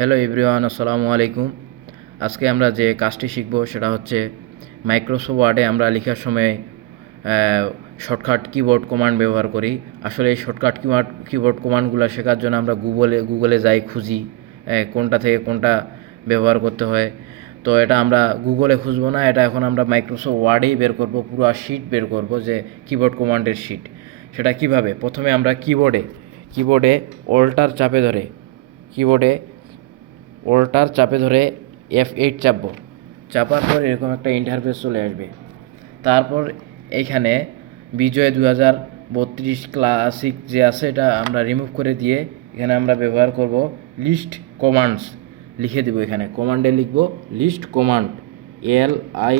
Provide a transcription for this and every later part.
Hello everyone, আসসালামু আলাইকুম। আজকে আমরা যে কাজটি শিখব সেটা হচ্ছে মাইক্রোসফট ওয়ার্ডে আমরা লেখার সময় শর্টকাট কিবোর্ড কমান্ড ব্যবহার করি। আসলে এই শর্টকাট কিবোর্ড কিবোর্ড কমান্ডগুলো শেখার জন্য আমরা গুগলে গুগলে যাই খুঁজি কোনটা থেকে কোনটা ব্যবহার করতে হয়। তো এটা আমরা গুগলে খুঁজবো না, এটা এখন আমরা মাইক্রোসফট ওয়ার্ডেই বের করব, পুরো শিট বের করব যে কিবোর্ড কমান্ডের শিট সেটা কীভাবে? প্রথমে আমরা কিবোর্ডে কিবোর্ডে অল্টার চাপে ধরে কিবোর্ডে ওল্টার চাপে ধরে এফ এইট চাপবো। চাপার পর এরকম একটা ইন্টারফেস চলে আসবে। তারপর এখানে বিজয় দু হাজার বত্রিশ ক্লাসিক যে আছে এটা আমরা রিমুভ করে দিয়ে এখানে আমরা ব্যবহার করব লিস্ট কমান্ডস লিখে দেবো এখানে। কমান্ডে লিখব list command L I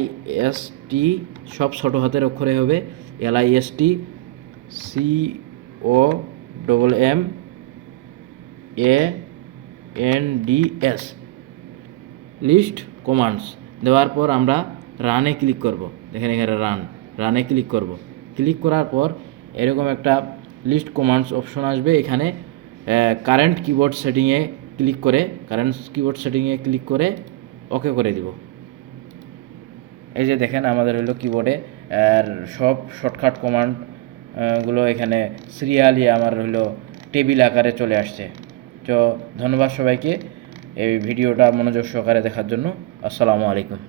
S T সব ছোটো হাতের অক্ষরে হবে। L I S T C O double M A N D S list commands দেওয়ার পর আমরা রানে ক্লিক করব। দেখেন এখানে রান রানে ক্লিক করব। ক্লিক করার পর এরকম একটা লিস্ট কমান্ডস অপশন আসবে। এখানে কারেন্ট কিবোর্ড সেটিংয়ে ক্লিক করে কারেন্ট কিবোর্ড সেটিংয়ে ক্লিক করে ওকে করে দিব। এই যে দেখেন আমাদের হলো কিবোর্ডে আর সব শর্টকাট কমান্ডগুলো এখানে সিরিয়ালি আমার হলো টেবিল আকারে চলে আসছে। তো ধন্যবাদ সবাইকে এই ভিডিওটা মনোযোগ সহকারে দেখার জন্য। আসসালামু আলাইকুম।